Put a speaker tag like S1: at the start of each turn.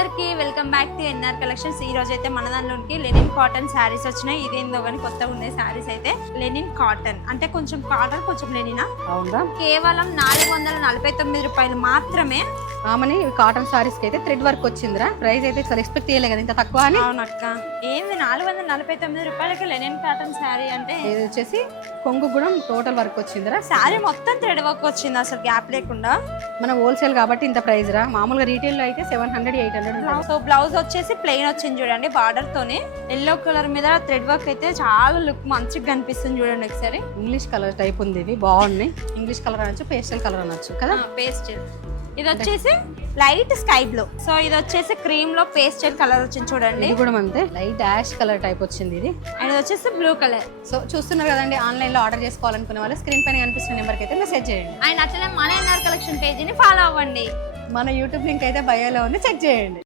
S1: అందరికి welcome back to NR collections. ఈ రోజు అయితే మన దానిలోకి లెనిన్ కాటన్ శారీస్ వచ్చినాయి. ఇదేందో కానీ కొత్తగా ఉన్నాయి శారీస్ అయితే లెనిన్ కాటన్. అంటే కొంచెం కాటన్ కొంచెం లెనినా?
S2: అవునా?
S1: కేవలం నాలుగు వందల నలభై తొమ్మిది రూపాయలు మాత్రమే.
S2: ఆమెని కాటన్ సారీస్కి అయితే థ్రెడ్ వర్క్ వచ్చిందిరా. ప్రైస్ అయితే అసలు ఎక్స్పెక్ట్ చేయలే కదా ఇంత తక్కువ అని?
S1: అవునక్క. ఏంది నాలుగు వందల నలభై తొమ్మిది రూపాయలకి లెనిన్ కాటన్ శారీ అంటే?
S2: ఇది వచ్చేసి కొంగు కూడా టోటల్ వర్క్ వచ్చిందిరా.
S1: శారీ మొత్తం థ్రెడ్ వర్క్ వచ్చింది అసలు గ్యాప్ లేకుండా.
S2: మన హోల్సేల్ కాబట్టి ఇంత ప్రైస్ రా. మామూలుగా రీటైల్లో అయితే seven hundred eight hundred
S1: so blouse వచ్చేసి ప్లెయిన్ వచ్చింది చూడండి బార్డర్ తోని. ఎల్లో కలర్ మీద థ్రెడ్ వర్క్ అయితే చాలా లుక్ మంచిగా కనిపిస్తుంది చూడండి ఒకసారి.
S2: ఇంగ్లీష్ కలర్ టైప్ ఉంది ఇవి బాగున్నాయి ఇంగ్లీష్ కలర్ అనొచ్చు పేస్టల్ కలర్ అనొచ్చు కదా?
S1: పేస్ట్ ఇది వచ్చేసి లైట్ స్కై బ్లూ. సో ఇది వచ్చేసి క్రీమ్లో పేస్టల్ కలర్ వచ్చింది చూడండి.
S2: ఇది కూడా అంతే. లైట్ యాష్ కలర్ టైప్ వచ్చింది ఇది.
S1: అండ్ ఇది వచ్చేసి బ్లూ కలర్.
S2: సో చూస్తున్నారు కదండి ఆన్లైన్లో ఆర్డర్ చేసుకోవాలనుకునే వాళ్ళు స్క్రీన్ పైన కనిపిస్తున్న నెంబర్కి అయితే మెసేజ్ చేయండి.
S1: అండ్ అట్లనే మన ఎన్ఆర్ కలెక్షన్ పేజీని ఫాలో అవ్వండి.
S2: మన యూట్యూబ్ లింక్ అయితే బయోలో ఉంది చెక్ చేయండి.